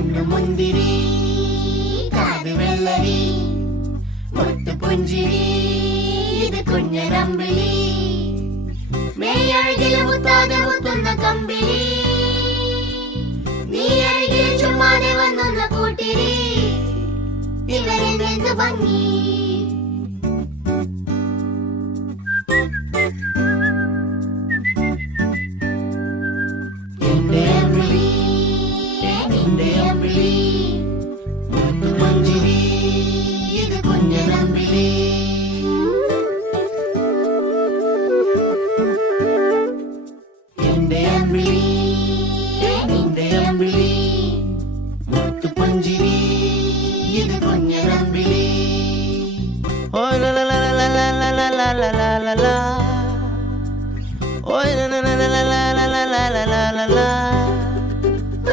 കണ്ണു മുന്തിരി കാത് വെള്ളരി മുത്തു പുഞ്ചിരി ഇത് കുഞ്ഞനമ്പിളി മേയഴകില് മുത്താതെ മുത്തുന്ന കമ്പിളി നീ അഴകിൽ ചുമ്മാതെ വന്നൊന്ന കൂട്ടിരി ഇവരെന്ത് ഭംഗി